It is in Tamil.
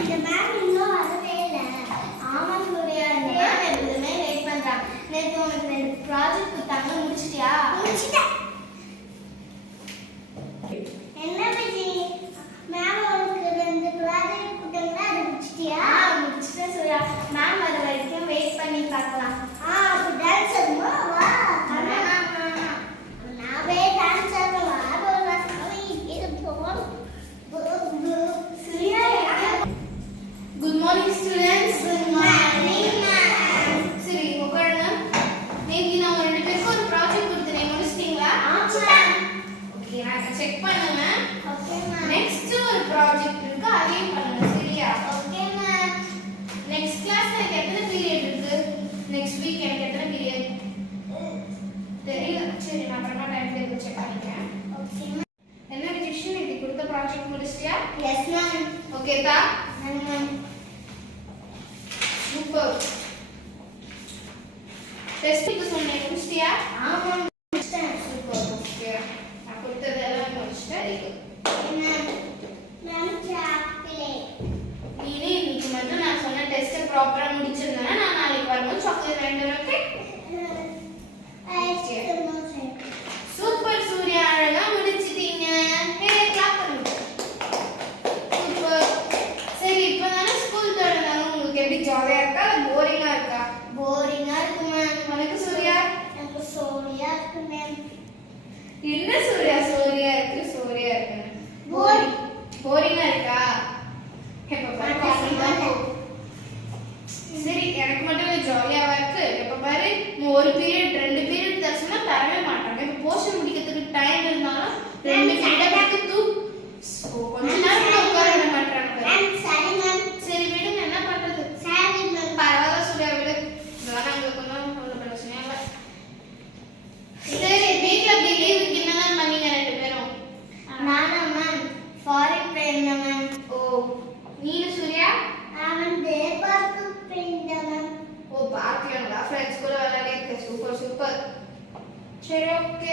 இந்த மேம் இன்னும் வரவே இல்லை. ஆமா சூர்யா, இந்த மேம் எப்பவுமே வெயிட் பண்றாங்க. நேத்து உனக்கு 2 ப்ராஜெக்ட் கொடுத்தாங்க, முடிச்சிட்டியா? முடிச்சிட்டேன். என்ன விஜி மேம் உனக்கு 2 ப்ராஜெக்ட் கொடுத்தாங்க, அது முடிச்சிட்டியா? முடிச்சிட்டேன் சூர்யா. மேம் வர வரைக்கும் வெயிட் பண்ணி பார்க்கலாம். அப்ப டான்ஸ் ஆடுமா? வா. நாவே டான்ஸ் ஆடுவா. ஆடுவா சாமி இது போவோம். Surya, good morning students. Good morning ma'am. சரி உட்காருங்க. நேத்து நான் உங்க 2 பேருக்கு ஒரு ப்ராஜெக்ட் கொடுத்தேன், முடிச்சிட்டீங்களா? ஓகே, நான் செக் பண்ணுங்க. Okay ma'am. நெக்ஸ்ட் ஒரு ப்ராஜெக்ட் இருக்கு, அதையும் பண்ணுங்க. சரியா? Okay ma'am. நெக்ஸ்ட் கிளாஸ் எனக்கு எத்தனை பீரியட் இருக்கு? நெக்ஸ்ட் வீக் எனக்கு எத்தனை பீரியட் தெரியல. சரி, நான் அப்புறமா டைம் டேபிள் செக் பண்ணிக்கிறேன். Okay ma'am. என்ன விஜயஸ்ரீ, நீ கொடுத்த ப்ராஜெக்ட் முடிச்சிட்டியா? Yes ma'am. ஓகே தா. மேம். சூப்பர். டெஸ்ட்க்கு சொன்னேன், முடிச்சிட்டியா? ஆமா முடிச்சிட்டேன். சூப்பர். ஓகே, நான் கொடுத்ததெல்லாம் முடிச்சிட்டேன். மேம். Ma'am chocolate. நீனே இன்னைக்கு மட்டும் நான் சொன்ன டெஸ்ட்டை ப்ராப்பரா முடிச்சிருந்தேன்னா நான் நாளைக்கு வரும்போது சாக்லேட் வாங்கிட்டு வரேன். ஓகே? சூப்பர் சூர்யா, அழகா முடிச்சிட்டீங்க. ஹே, கிளாப் பண்ணுங்க. சூப்பர். சரி, இப்பதானே ஸ்கூல் தொடங்குறாங்க, உங்களுக்கு எப்படி ஜாலியா இருக்கா இல்ல போரிங்கா இருக்கா? போரிங்கா இருக்கு மேம். உனக்கு சூர்யா? எனக்கு சோரியா இருக்கு மேம். என்ன சூர்யா சூர்யா இருக்கு சூர்யா இருக்கு? போரிங். போரிங்கா இருக்கா? எப்ப பாரு நான் காமெடி தான் சொல்றேன். போகும். சரி, எனக்கு மட்டும் இல்ல ஜாலியாவா இருக்கு. எப்ப பாரு நீ ஒரு பீரியட் 2 பீரியட் தரச்சுன்னா தரவே மாட்டாங்க. இப்ப போர்ஷன் முடிக்கிறதுக்கு டைம் இருந்தாலும் 2 பீரியட் தூ கொஞ்ச நேரம் உட்கார விட மாட்டாங்க. மேம் சரி மேம். சரி விடுங்க, என்ன பண்றது? சரி மேம். பரவாயில்ல சூர்யா, விடு. இதெல்லாம் உங்களுக்கு ஒன்றும் ஒரு பிரச்சனையும் இல்லை. சரி, வீட்ல அப்படி லீவுக்கு என்னதான் பண்ணீங்க 2 பேரும்? நானா மேம் ஃபாரின் போயிருந்தேன் மேம். ஓ, நீனு சூர்யா? நான் வந்து பார்க்கு போயிருந்தேன் மேம். ஓ, பார்க்கலங்களா? ஃப்ரெண்ட்ஸ் கூட விளையாடி இருக்க. Super super. சரி, ஓகே.